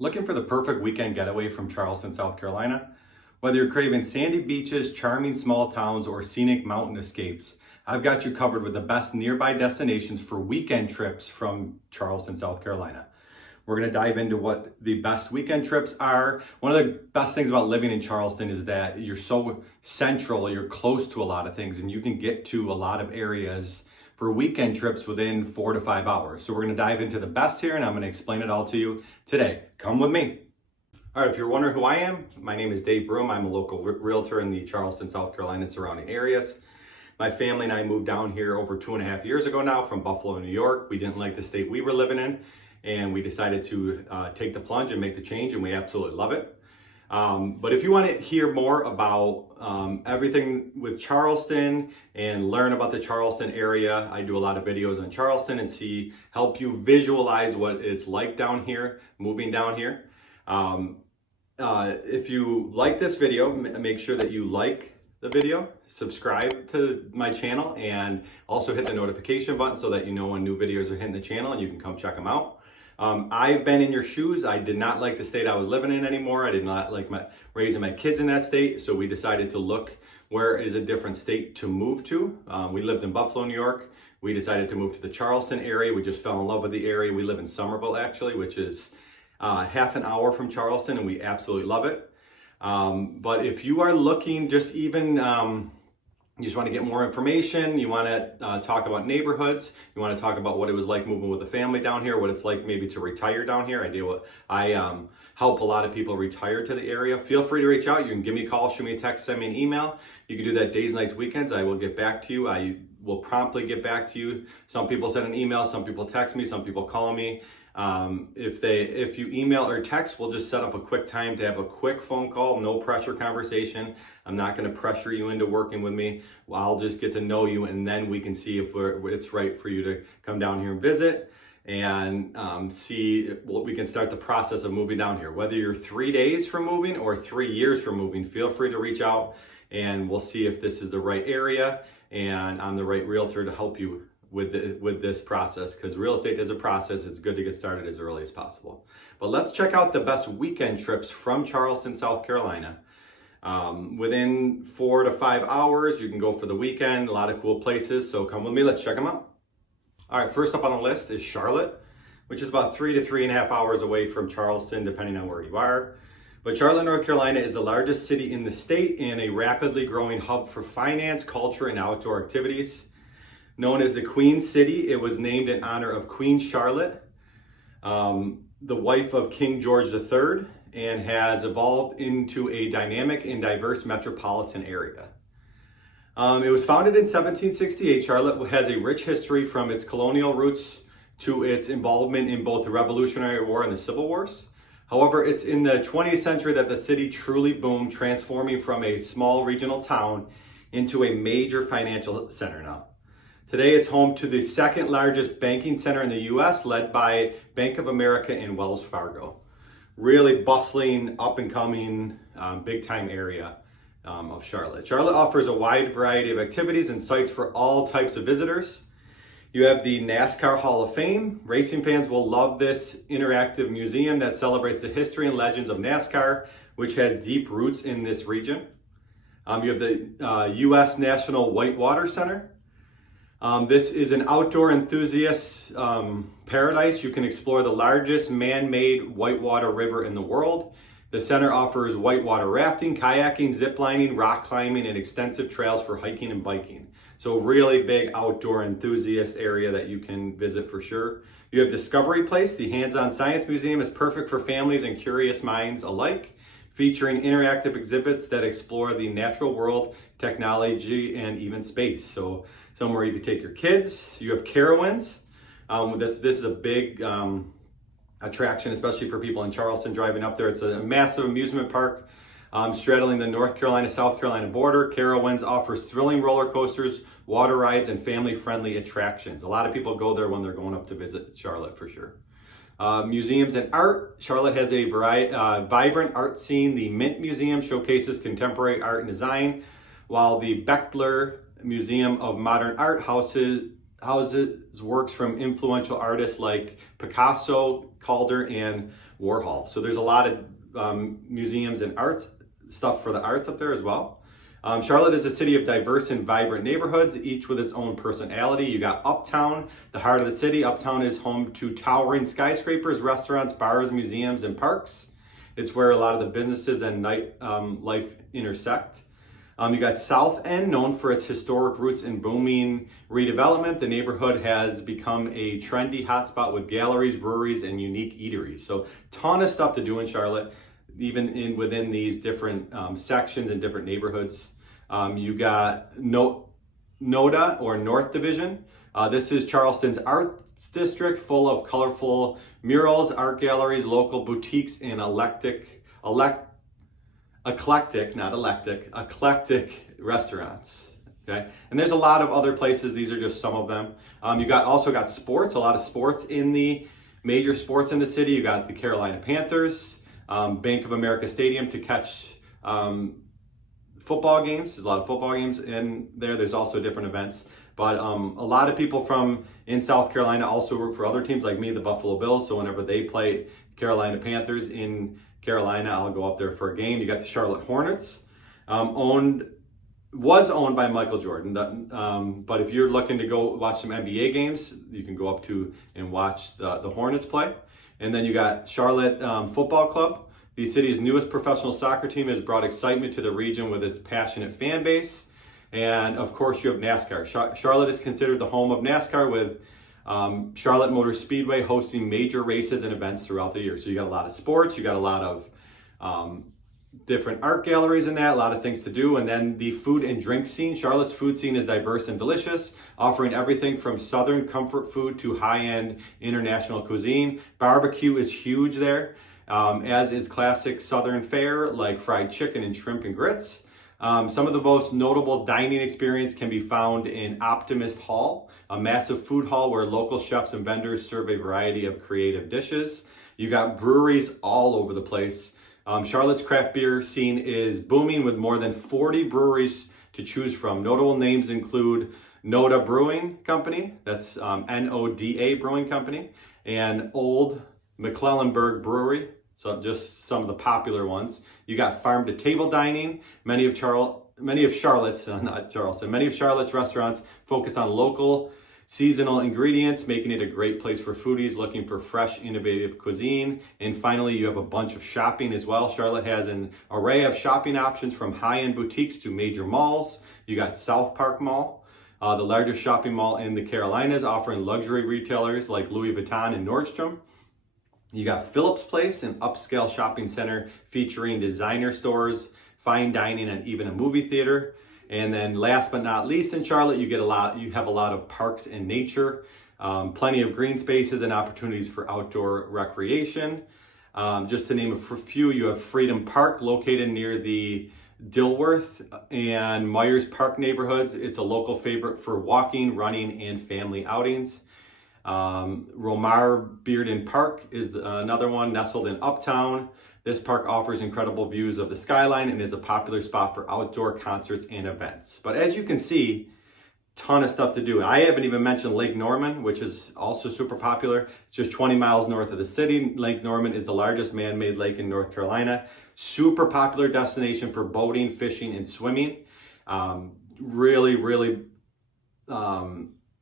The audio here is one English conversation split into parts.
Looking for the perfect weekend getaway from Charleston, South Carolina? Whether you're craving sandy beaches, charming small towns, or scenic mountain escapes, I've got you covered with the best nearby destinations for weekend trips from Charleston, South Carolina. We're going to dive into what the best weekend trips are. One of the best things about living in Charleston is that you're so central, you're close to a lot of things, and you can get to a lot of areas for weekend trips within 4 to 5 hours. So we're going to dive into the best here, and I'm going to explain it all to you today. Come with me. All right, if you're wondering who I am, my name is Dave Broom. I'm a local realtor in the Charleston, South Carolina and surrounding areas. My family and I moved down here over 2.5 years ago now from Buffalo, New York. We didn't like the state we were living in, and we decided to take the plunge and make the change, and we absolutely love it. But if you want to hear more about everything with Charleston and learn about the Charleston area, I do a lot of videos on Charleston and help you visualize what it's like down here, moving down here. If you like this video, make sure that you like the video, subscribe to my channel, and also hit the notification button so that you know when new videos are hitting the channel and you can come check them out. I've been in your shoes. I did not like the state I was living in anymore. I did not like raising my kids in that state. So we decided to look where is a different state to move to. We lived in Buffalo, New York. We decided to move to the Charleston area. We just fell in love with the area. We live in Somerville actually, which is half an hour from Charleston, and we absolutely love it. But if you are looking you just want to get more information, you want to talk about neighborhoods, you want to talk about what it was like moving with a family down here, what it's like maybe to retire down here. I help a lot of people retire to the area. Feel free to reach out. You can give me a call, shoot me a text, send me an email. You can do that days, nights, weekends. I will get back to you. I will promptly get back to you. Some people send an email, some people text me, some people call me. If you email or text, we'll just set up a quick time to have a quick phone call, no pressure conversation. I'm not going to pressure you into working with me. I'll just get to know you, and then we can see if it's right for you to come down here and visit and see what we can start the process of moving down here. Whether you're 3 days from moving or 3 years from moving, feel free to reach out and we'll see if this is the right area and I'm the right realtor to help you with this process, because real estate is a process. It's good to get started as early as possible. But let's check out the best weekend trips from Charleston, South Carolina. Within 4 to 5 hours, you can go for the weekend. A lot of cool places, so come with me. Let's check them out. All right, first up on the list is Charlotte, which is about 3 to 3.5 hours away from Charleston, depending on where you are. But Charlotte, North Carolina is the largest city in the state and a rapidly growing hub for finance, culture, and outdoor activities. Known as the Queen City, it was named in honor of Queen Charlotte, the wife of King George III, and has evolved into a dynamic and diverse metropolitan area. It was founded in 1768. Charlotte has a rich history from its colonial roots to its involvement in both the Revolutionary War and the Civil Wars. However, it's in the 20th century that the city truly boomed, transforming from a small regional town into a major financial center now. Today, it's home to the second largest banking center in the U.S., led by Bank of America and Wells Fargo. Really bustling, up and coming, big time area of Charlotte. Charlotte offers a wide variety of activities and sites for all types of visitors. You have the NASCAR Hall of Fame. Racing fans will love this interactive museum that celebrates the history and legends of NASCAR, which has deep roots in this region. You have the U.S. National Whitewater Center. This is an outdoor enthusiast paradise. You can explore the largest man-made whitewater river in the world. The center offers whitewater rafting, kayaking, ziplining, rock climbing, and extensive trails for hiking and biking. So really big outdoor enthusiast area that you can visit for sure. You have Discovery Place. The hands-on science museum is perfect for families and curious minds alike, featuring interactive exhibits that explore the natural world, technology, and even space. So somewhere you could take your kids. You have Carowinds. This is a big attraction, especially for people in Charleston driving up there. It's a massive amusement park straddling the North Carolina-South Carolina border. Carowinds offers thrilling roller coasters, water rides, and family-friendly attractions. A lot of people go there when they're going up to visit Charlotte for sure. Museums and art. Charlotte has a vibrant art scene. The Mint Museum showcases contemporary art and design, while the Bechtler Museum of Modern Art houses works from influential artists like Picasso, Calder, and Warhol. So there's a lot of museums and arts stuff for the arts up there as well. Charlotte is a city of diverse and vibrant neighborhoods, each with its own personality. You got Uptown, the heart of the city. Uptown is home to towering skyscrapers, restaurants, bars, museums, and parks. It's where a lot of the businesses and night life intersect. You got South End, known for its historic roots and booming redevelopment. The neighborhood has become a trendy hotspot with galleries, breweries, and unique eateries. So ton of stuff to do in Charlotte, even within these different sections and different neighborhoods. You got NODA, or North Division. This is Charleston's arts district, full of colorful murals, art galleries, local boutiques, and eclectic restaurants. Okay, and there's a lot of other places. These are just some of them. You also got sports, a lot of sports in the major sports in the city. You got the Carolina Panthers, Bank of America Stadium to catch football games. There's a lot of football games in there. There's also different events. But a lot of people from in South Carolina also root for other teams like me, the Buffalo Bills. So whenever they play Carolina Panthers in Carolina, I'll go up there for a game. You got the Charlotte Hornets, was owned by Michael Jordan. But if you're looking to go watch some NBA games, you can go up to and watch the Hornets play. And then you got Charlotte Football Club. The city's newest professional soccer team has brought excitement to the region with its passionate fan base. And of course, you have NASCAR. Charlotte is considered the home of NASCAR, with Charlotte Motor Speedway hosting major races and events throughout the year. So you got a lot of sports, you got a lot of different art galleries in that, a lot of things to do. And then the food and drink scene. Charlotte's food scene is diverse and delicious, offering everything from southern comfort food to high-end international cuisine. Barbecue is huge there, as is classic southern fare like fried chicken and shrimp and grits. Some of the most notable dining experience can be found in Optimist Hall, a massive food hall where local chefs and vendors serve a variety of creative dishes. You got breweries all over the place. Charlotte's craft beer scene is booming, with more than 40 breweries to choose from. Notable names include NODA Brewing Company, that's NODA Brewing Company, and Old McClellanburg Brewery. So just some of the popular ones. You got farm to table dining. Many of Charlotte's restaurants focus on local seasonal ingredients, making it a great place for foodies looking for fresh, innovative cuisine. And finally, you have a bunch of shopping as well. Charlotte has an array of shopping options, from high-end boutiques to major malls. You got South Park Mall, the largest shopping mall in the Carolinas, offering luxury retailers like Louis Vuitton and Nordstrom. You got Phillips Place, an upscale shopping center featuring designer stores, fine dining, and even a movie theater. And then last but not least, in Charlotte, you have a lot of parks and nature, plenty of green spaces and opportunities for outdoor recreation. Just to name a few, you have Freedom Park, located near the Dilworth and Myers Park neighborhoods. It's a local favorite for walking, running, and family outings. Romar Bearden Park is another one, nestled in Uptown. This park offers incredible views of the skyline and is a popular spot for outdoor concerts and events. But as you can see, ton of stuff to do. I haven't even mentioned Lake Norman, which is also super popular. It's just 20 miles north of the city. Lake Norman is the largest man-made lake in North Carolina. Super popular destination for boating, fishing, and swimming. Really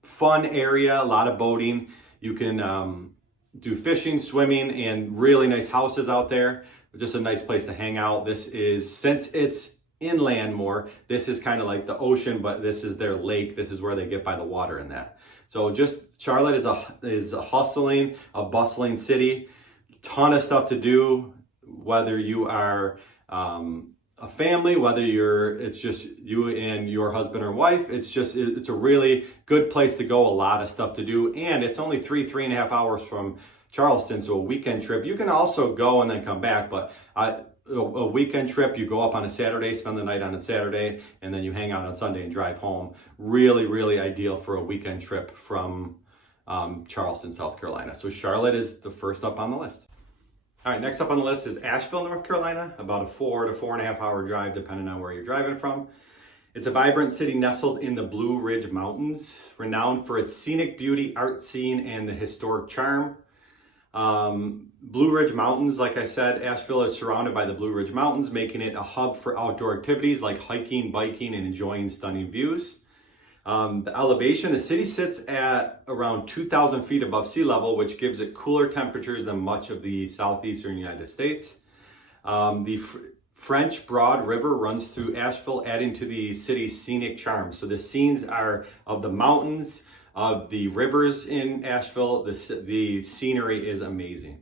fun area, a lot of boating. You can do fishing, swimming, and really nice houses out there. Just a nice place to hang out. This is, since it's inland more, this is kind of like the ocean, but this is their lake. This is where they get by the water in that. So just Charlotte is a hustling, a bustling city. Ton of stuff to do, whether you are a family, whether it's just you and your husband or wife. It's a really good place to go. A lot of stuff to do, and it's only 3.5 hours from Charleston, so a weekend trip. You can also go and then come back, but a weekend trip, you go up on a Saturday, spend the night on a Saturday, and then you hang out on Sunday and drive home. Really ideal for a weekend trip from Charleston, South Carolina. So Charlotte is the first up on the list. All right, next up on the list is Asheville, North Carolina, about a 4 to 4.5 hour drive, depending on where you're driving from. It's a vibrant city nestled in the Blue Ridge Mountains, renowned for its scenic beauty, art scene, and the historic charm. Blue Ridge Mountains, like I said, Asheville is surrounded by the Blue Ridge Mountains, making it a hub for outdoor activities like hiking, biking, and enjoying stunning views. The elevation, the city sits at around 2,000 feet above sea level, which gives it cooler temperatures than much of the southeastern United States. The French Broad River runs through Asheville, adding to the city's scenic charm. So the scenes are of the mountains, of the rivers in Asheville. The scenery is amazing.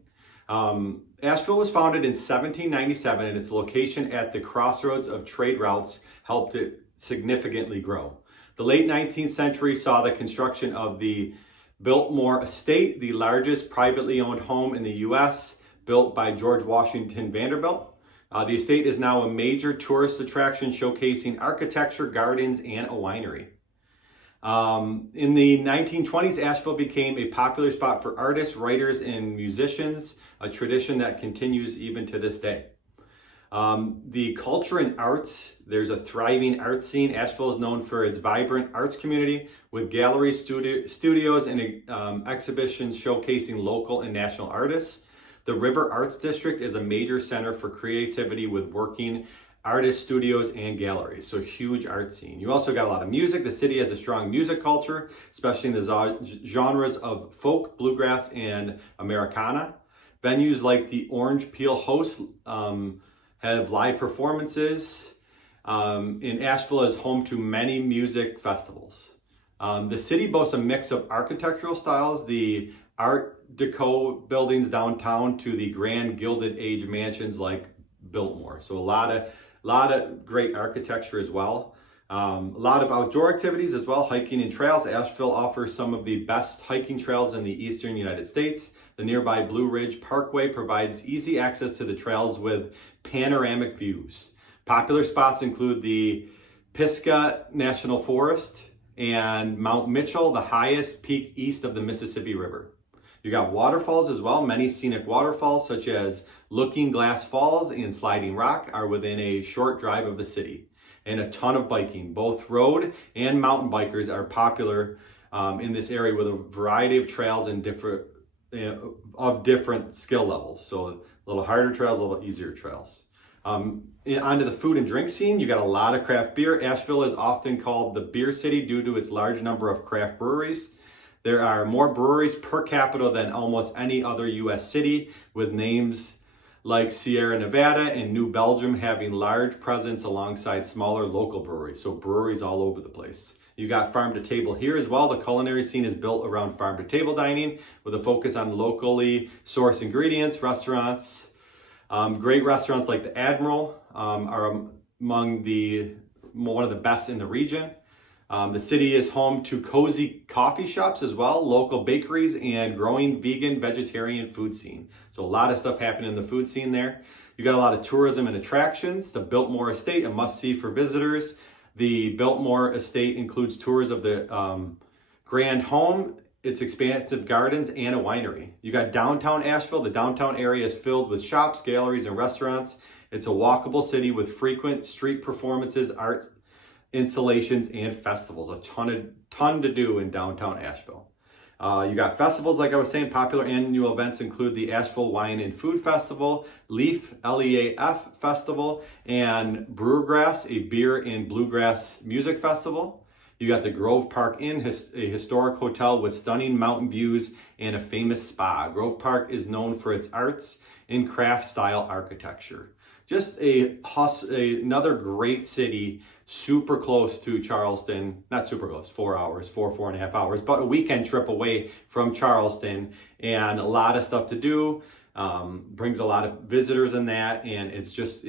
Asheville was founded in 1797, and its location at the crossroads of trade routes helped it significantly grow. The late 19th century saw the construction of the Biltmore Estate, the largest privately owned home in the U.S., built by George Washington Vanderbilt. The estate is now a major tourist attraction, showcasing architecture, gardens, and a winery. In the 1920s, Asheville became a popular spot for artists, writers, and musicians, a tradition that continues even to this day. The culture and arts, there's a thriving art scene. Asheville is known for its vibrant arts community with galleries, studios, and exhibitions showcasing local and national artists. The River Arts District is a major center for creativity with working artist studios and galleries. So huge art scene. You also got a lot of music. The city has a strong music culture, especially in the genres of folk, bluegrass, and Americana. Venues like the Orange Peel House have live performances. And Asheville is home to many music festivals. The city boasts a mix of architectural styles, the Art Deco buildings downtown to the grand Gilded Age mansions like Biltmore. So a lot of great architecture as well. A lot of outdoor activities as well, hiking and trails. Asheville offers some of the best hiking trails in the eastern United States. The nearby Blue Ridge Parkway provides easy access to the trails with panoramic views. Popular spots include the Pisgah National Forest and Mount Mitchell, the highest peak east of the Mississippi River. You got waterfalls as well. Many scenic waterfalls such as Looking Glass Falls and Sliding Rock are within a short drive of the city. And a ton of biking. Both road and mountain bikers are popular in this area with a variety of trails and different skill levels. So a little harder trails, a little easier trails. Onto the food and drink scene, you got a lot of craft beer. Asheville is often called the beer city due to its large number of craft breweries. There are more breweries per capita than almost any other U.S. city, with names like Sierra Nevada and New Belgium having large presence alongside smaller local breweries. So breweries all over the place. You got farm to table here as well. The culinary scene is built around farm to table dining with a focus on locally sourced ingredients. Restaurants, great restaurants like the Admiral are among one of the best in the region. The city is home to cozy coffee shops as well, local bakeries, and growing vegan, vegetarian food scene. So a lot of stuff happening in the food scene there. You got a lot of tourism and attractions. The Biltmore Estate, a must-see for visitors. The Biltmore Estate includes tours of the Grand Home, its expansive gardens, and a winery. You got downtown Asheville. The downtown area is filled with shops, galleries, and restaurants. It's a walkable city with frequent street performances, art installations, and festivals. A ton to do in downtown Asheville. You got festivals, like I was saying. Popular annual events include the Asheville Wine and Food Festival, LEAF, L-E-A-F Festival, and Brewgrass, a beer and bluegrass music festival. You got the Grove Park Inn, a historic hotel with stunning mountain views and a famous spa. Grove Park is known for its arts and craft style architecture. Just another great city, super close to Charleston. Not super close, 4 hours, 4.5 hours, but a weekend trip away from Charleston, and a lot of stuff to do. Brings a lot of visitors in that, and it's just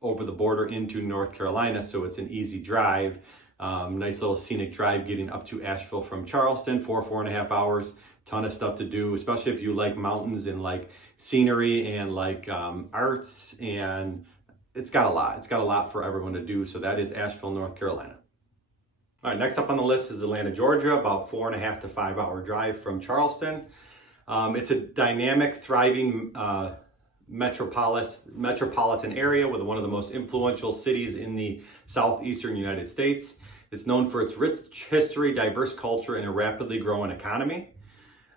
over the border into North Carolina, so it's an easy drive. Nice little scenic drive getting up to Asheville from Charleston, 4.5 hours. Ton of stuff to do, especially if you like mountains and like scenery and like arts, and it's got a lot for everyone to do. So that is Asheville, North Carolina. All right, next up on the list is Atlanta, Georgia, about 4.5 to 5 hour drive from Charleston. It's a dynamic, thriving metropolitan area with one of the most influential cities in the southeastern United States. It's known for its rich history, diverse culture, and a rapidly growing economy.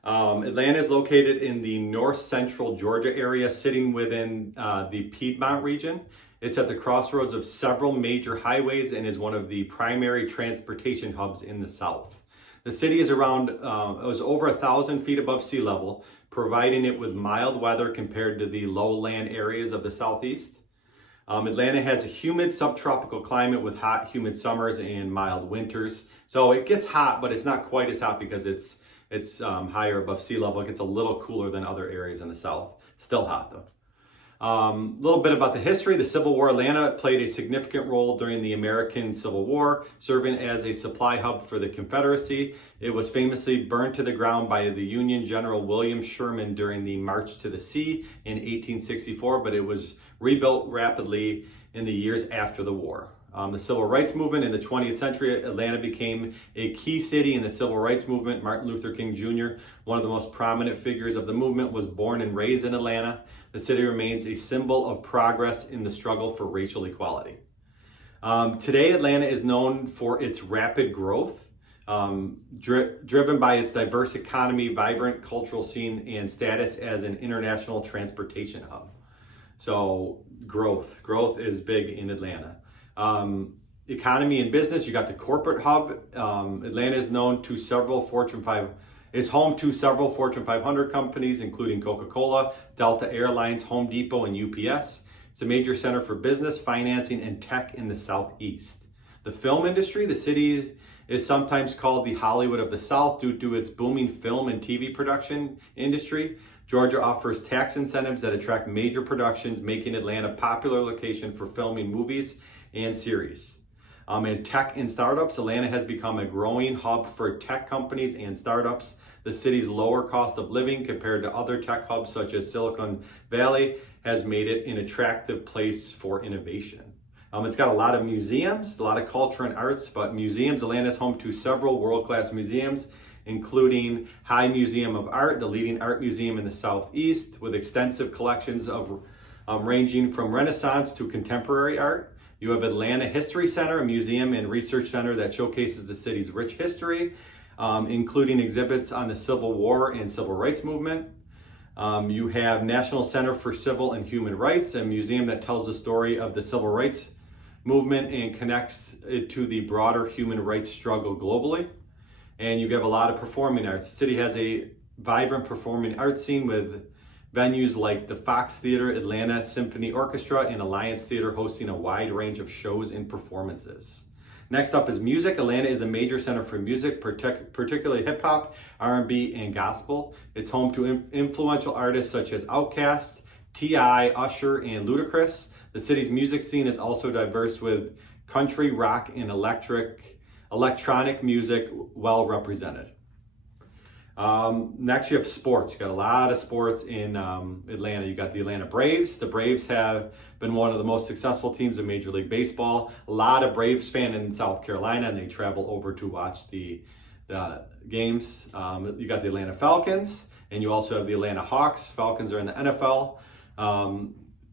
Atlanta is located in the north central Georgia area, sitting within the Piedmont region. It's at the crossroads of several major highways and is one of the primary transportation hubs in the South. The city is around, it was over 1,000 feet above sea level, providing it with mild weather compared to the lowland areas of the Southeast. Atlanta has a humid subtropical climate with hot, humid summers and mild winters. So it gets hot, but it's not quite as hot because it's higher above sea level. It gets a little cooler than other areas in the South. Still hot though. A little bit about the history. The Civil War. Atlanta played a significant role during the American Civil War, serving as a supply hub for the Confederacy. It was famously burned to the ground by the Union General William Sherman during the March to the Sea in 1864, but it was rebuilt rapidly in the years after the war. The Civil Rights Movement in the 20th century, Atlanta became a key city in the Civil Rights Movement. Martin Luther King Jr., one of the most prominent figures of the movement, was born and raised in Atlanta. The city remains a symbol of progress in the struggle for racial equality. Today, Atlanta is known for its rapid growth, driven by its diverse economy, vibrant cultural scene, and status as an international transportation hub. So growth is big in Atlanta. Economy and business, you got the corporate hub. Atlanta is known to several is home to several Fortune 500 companies, including Coca-Cola, Delta Airlines, Home Depot, and UPS. It's a major center for business, financing, and tech in the Southeast. The film industry, the city is sometimes called the Hollywood of the South due to its booming film and TV production industry. Georgia offers tax incentives that attract major productions, making Atlanta a popular location for filming movies and series. In tech and startups, Atlanta has become a growing hub for tech companies and startups. The city's lower cost of living compared to other tech hubs such as Silicon Valley has made it an attractive place for innovation. It's got a lot of museums, a lot of culture and arts, but museums, Atlanta is home to several world-class museums, including High Museum of Art, the leading art museum in the Southeast, with extensive collections of ranging from Renaissance to contemporary art. You have Atlanta History Center, a museum and research center that showcases the city's rich history, including exhibits on the Civil War and Civil Rights Movement. You have National Center for Civil and Human Rights, a museum that tells the story of the Civil Rights Movement and connects it to the broader human rights struggle globally. And you have a lot of performing arts. The city has a vibrant performing arts scene with venues like the Fox Theater, Atlanta Symphony Orchestra, and Alliance Theater hosting a wide range of shows and performances. Next up is music. Atlanta is a major center for music, particularly hip hop, R&B, and gospel. It's home to influential artists such as Outkast, T.I., Usher, and Ludacris. The city's music scene is also diverse with country, rock, and electronic music well represented. Next, you have sports. You got a lot of sports in Atlanta. You got the Atlanta Braves. The Braves have been one of the most successful teams in Major League Baseball. A lot of Braves fans in South Carolina, and they travel over to watch the games. You got the Atlanta Falcons, and you also have the Atlanta Hawks. Falcons are in the NFL.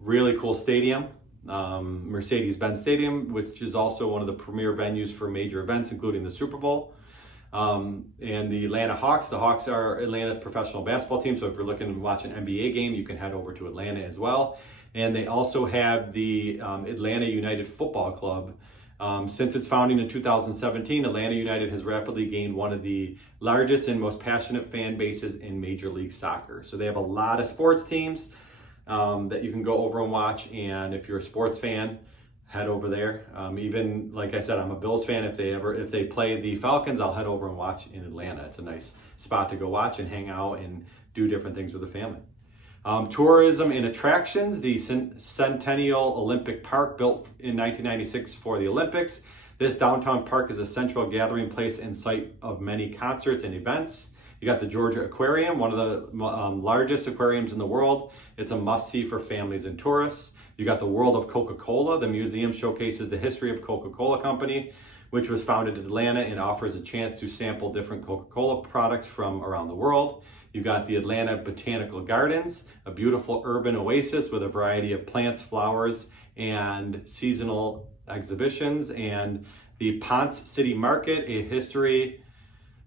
Really cool stadium. Mercedes-Benz Stadium, which is also one of the premier venues for major events, including the Super Bowl. And the Atlanta Hawks. The Hawks are Atlanta's professional basketball team, so if you're looking to watch an NBA game, you can head over to Atlanta as well. And they also have the Atlanta United Football Club. Since its founding in 2017, Atlanta United has rapidly gained one of the largest and most passionate fan bases in Major League Soccer. So they have a lot of sports teams that you can go over and watch, and if you're a sports fan, head over there. Even like I said, I'm a Bills fan. If they play the Falcons, I'll head over and watch in Atlanta. It's a nice spot to go watch and hang out and do different things with the family. Tourism and attractions. The Centennial Olympic Park, built in 1996 for the Olympics. This downtown park is a central gathering place and site of many concerts and events. You got the Georgia Aquarium, one of the largest aquariums in the world. It's a must-see for families and tourists. You got the World of Coca-Cola. The museum showcases the history of Coca-Cola Company, which was founded in Atlanta and offers a chance to sample different Coca-Cola products from around the world. You got the Atlanta Botanical Gardens, a beautiful urban oasis with a variety of plants, flowers, and seasonal exhibitions. And the Ponce City Market, a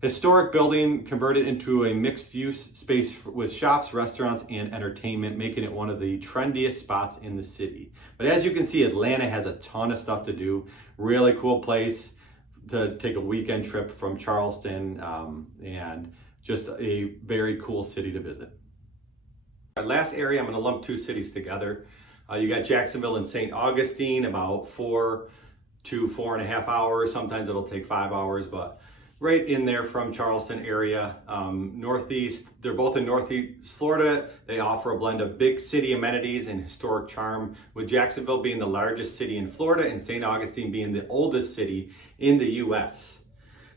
Historic building converted into a mixed-use space with shops, restaurants, and entertainment, making it one of the trendiest spots in the city. But as you can see, Atlanta has a ton of stuff to do. Really cool place to take a weekend trip from Charleston, and just a very cool city to visit. Our last area, I'm going to lump two cities together. You got Jacksonville and St. Augustine, about 4 to 4.5 hours. Sometimes it'll take 5 hours, but right in there from Charleston area. Northeast, they're both in Northeast Florida. They offer a blend of big city amenities and historic charm, with Jacksonville being the largest city in Florida and St. Augustine being the oldest city in the U.S.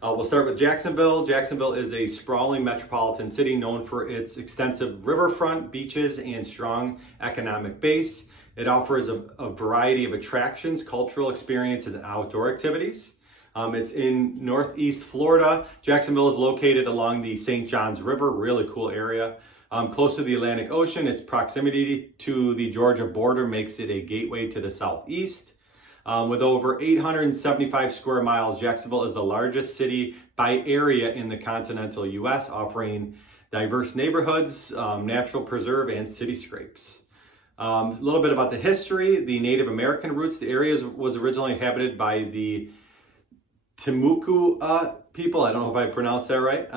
We'll start with Jacksonville. Jacksonville is a sprawling metropolitan city known for its extensive riverfront, beaches, and strong economic base. It offers a variety of attractions, cultural experiences, and outdoor activities. It's in Northeast Florida. Jacksonville is located along the St. Johns River, really cool area. Close to the Atlantic Ocean, its proximity to the Georgia border makes it a gateway to the southeast. With over 875 square miles, Jacksonville is the largest city by area in the continental U.S., offering diverse neighborhoods, natural preserve, and cityscapes. A little bit about the history, the Native American roots. The area was originally inhabited by the Timucua people. I don't know if I pronounced that right.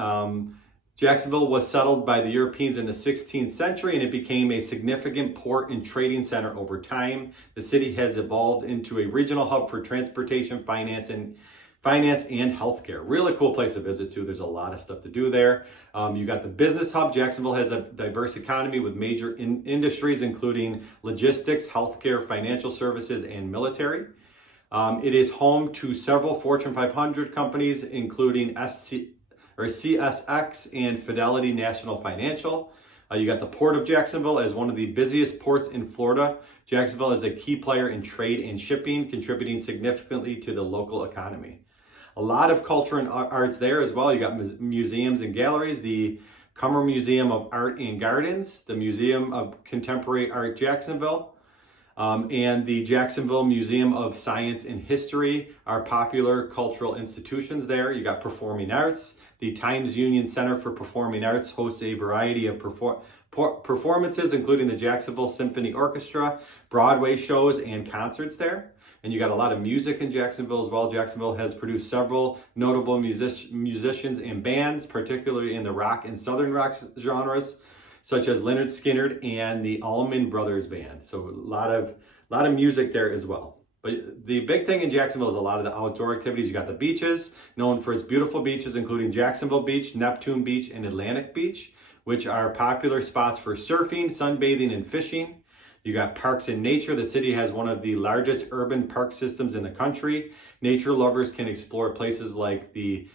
Jacksonville was settled by the Europeans in the 16th century, and it became a significant port and trading center over time. The city has evolved into a regional hub for transportation, finance, and healthcare. Really cool place to visit too. There's a lot of stuff to do there. You got the business hub. Jacksonville has a diverse economy with major industries, including logistics, healthcare, financial services, and military. It is home to several Fortune 500 companies, including CSX and Fidelity National Financial. You got the Port of Jacksonville as one of the busiest ports in Florida. Jacksonville is a key player in trade and shipping, contributing significantly to the local economy. A lot of culture and arts there as well. You got museums and galleries, the Cummer Museum of Art and Gardens, the Museum of Contemporary Art Jacksonville, and the Jacksonville Museum of Science and History are popular cultural institutions there. You got performing arts. The Times Union Center for Performing Arts hosts a variety of performances, including the Jacksonville Symphony Orchestra, Broadway shows, and concerts there. And you got a lot of music in Jacksonville as well. Jacksonville has produced several notable musicians and bands, particularly in the rock and southern rock genres, such as Lynyrd Skynyrd and the Allman Brothers Band. So a lot of music there as well. But the big thing in Jacksonville is a lot of the outdoor activities. You got the beaches, known for its beautiful beaches, including Jacksonville Beach, Neptune Beach, and Atlantic Beach, which are popular spots for surfing, sunbathing, and fishing. You got parks and nature. The city has one of the largest urban park systems in the country. Nature lovers can explore places like the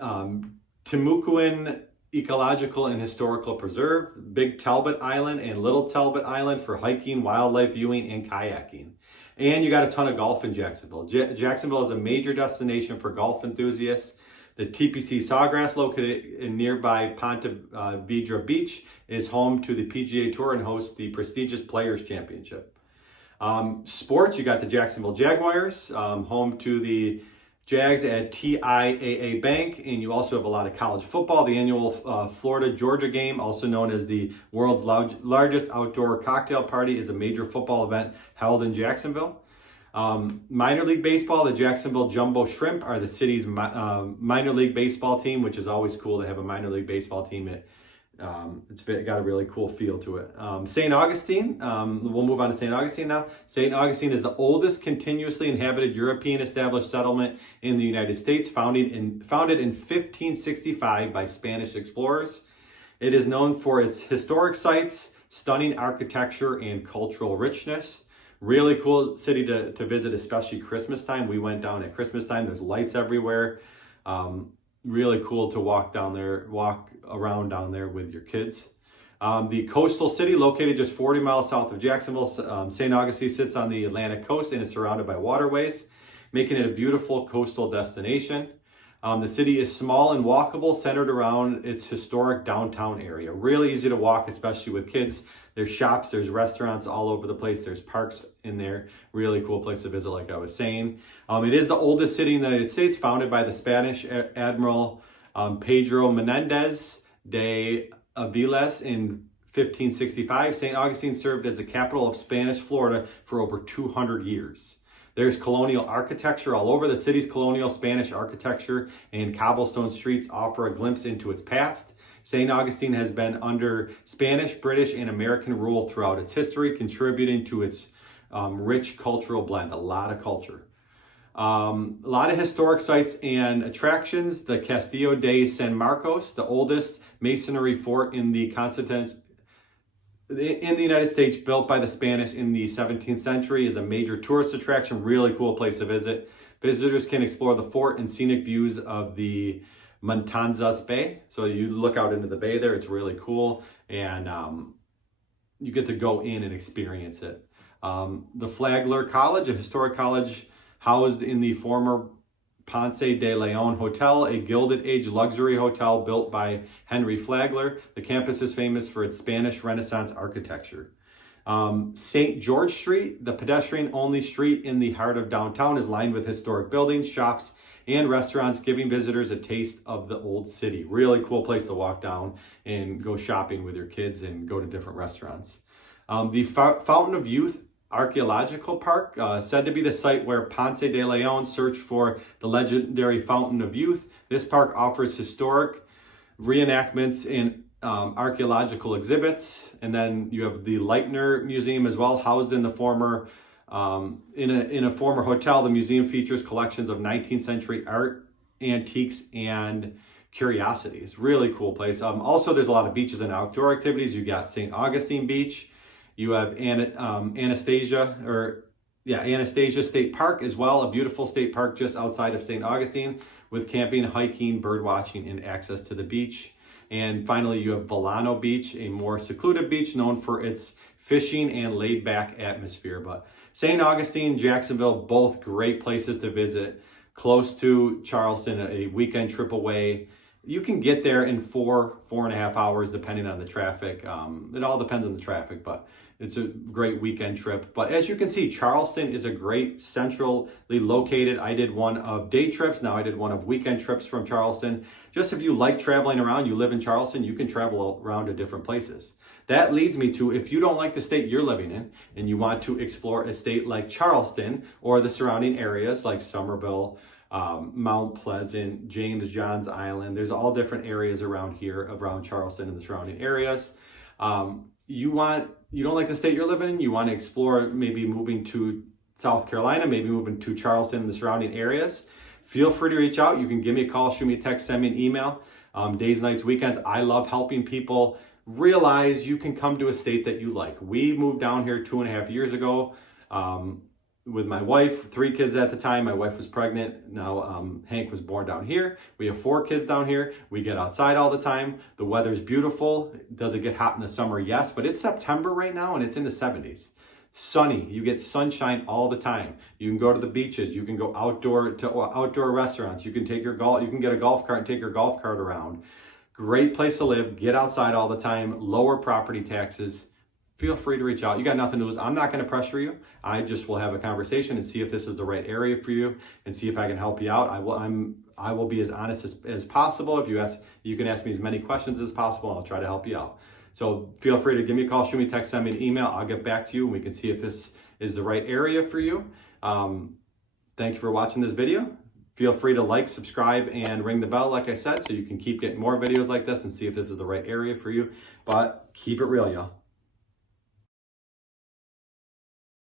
Timucuan Ecological and Historical Preserve, Big Talbot Island, and Little Talbot Island for hiking, wildlife viewing, and kayaking. And you got a ton of golf in Jacksonville. Jacksonville is a major destination for golf enthusiasts. The TPC Sawgrass, located in nearby Ponte Vedra Beach, is home to the PGA Tour and hosts the prestigious Players Championship. Sports, you got the Jacksonville Jaguars, home to the Jags at TIAA Bank, and you also have a lot of college football. The annual Florida-Georgia game, also known as the world's largest outdoor cocktail party, is a major football event held in Jacksonville. Minor League Baseball, the Jacksonville Jumbo Shrimp are the city's minor league baseball team, which is always cool to have a minor league baseball team. It's got a really cool feel to it. St. Augustine, we'll move on to St. Augustine now. St. Augustine is the oldest continuously inhabited European established settlement in the United States, founded in 1565 by Spanish explorers. It is known for its historic sites, stunning architecture, and cultural richness. Really cool city to visit, especially Christmas time. We went down at Christmas time. There's lights everywhere. Really cool to walk around down there with your kids. The coastal city, located just 40 miles south of Jacksonville, St. Augustine sits on the Atlantic coast and is surrounded by waterways, making it a beautiful coastal destination. The city is small and walkable, centered around its historic downtown area. Really easy to walk, especially with kids. There's shops, there's restaurants all over the place. There's parks in there. Really cool place to visit, like I was saying. It is the oldest city in the United States, founded by the Spanish Admiral Pedro Menendez de Aviles in 1565. St. Augustine served as the capital of Spanish Florida for over 200 years. There's colonial architecture all over. The city's colonial Spanish architecture and cobblestone streets offer a glimpse into its past. St. Augustine has been under Spanish, British, and American rule throughout its history, contributing to its rich cultural blend. A lot of culture. A lot of historic sites and attractions. The Castillo de San Marcos, the oldest masonry fort in the United States, built by the Spanish in the 17th century, is a major tourist attraction. Really cool place to visit. Visitors can explore the fort and scenic views of the Matanzas Bay. So you look out into the bay there. It's really cool. And you get to go in and experience it. The Flagler College, a historic college housed in the former Ponce de Leon Hotel, a Gilded Age luxury hotel built by Henry Flagler. The campus is famous for its Spanish Renaissance architecture. St. George Street, the pedestrian-only street in the heart of downtown, is lined with historic buildings, shops, and restaurants, giving visitors a taste of the old city. Really cool place to walk down and go shopping with your kids and go to different restaurants. The Fountain of Youth Archaeological Park, said to be the site where Ponce de Leon searched for the legendary Fountain of Youth. This park offers historic reenactments and archaeological exhibits. And then you have the Leitner Museum as well, housed in the former in a former hotel. The museum features collections of 19th century art, antiques, and curiosities. Really cool place. Also, there's a lot of beaches and outdoor activities. You got St. Augustine Beach. You have Anastasia State Park as well, a beautiful state park just outside of St. Augustine with camping, hiking, bird watching, and access to the beach. And finally, you have Volano Beach, a more secluded beach known for its fishing and laid-back atmosphere. But St. Augustine, Jacksonville, both great places to visit, close to Charleston, a weekend trip away. You can get there in 4.5 hours, depending on the traffic. It all depends on the traffic, but it's a great weekend trip. But as you can see, Charleston is a great centrally located. I did one of day trips. Now I did one of weekend trips from Charleston. Just if you like traveling around, you live in Charleston, you can travel around to different places. That leads me to, if you don't like the state you're living in and you want to explore a state like Charleston or the surrounding areas like Somerville, Mount Pleasant, James Johns Island. There's all different areas around here, around Charleston and the surrounding areas. You don't like the state you're living in, you want to explore maybe moving to South Carolina, maybe moving to Charleston and the surrounding areas. Feel free to reach out. You can give me a call, shoot me a text, send me an email. Days, nights, weekends. I love helping people realize you can come to a state that you like. We moved down here 2.5 years ago. With my wife, 3 kids at the time. My wife was pregnant. Now Hank was born down here. We have 4 kids down here. We get outside all the time. The weather's beautiful. Does it get hot in the summer? Yes, but it's September right now and it's in the 70s. Sunny. You get sunshine all the time. You can go to the beaches. You can go outdoor restaurants. You can take your golf. You can get a golf cart and take your golf cart around. Great place to live. Get outside all the time. Lower property taxes. Feel free to reach out. You got nothing to lose. I'm not going to pressure you. I just will have a conversation and see if this is the right area for you and see if I can help you out. I will be as honest as possible. If you can ask me as many questions as possible. I'll try to help you out. So feel free to give me a call, shoot me a text, send me an email. I'll get back to you and we can see if this is the right area for you. Thank you for watching this video. Feel free to like, subscribe, and ring the bell, like I said, so you can keep getting more videos like this and see if this is the right area for you. But keep it real, y'all.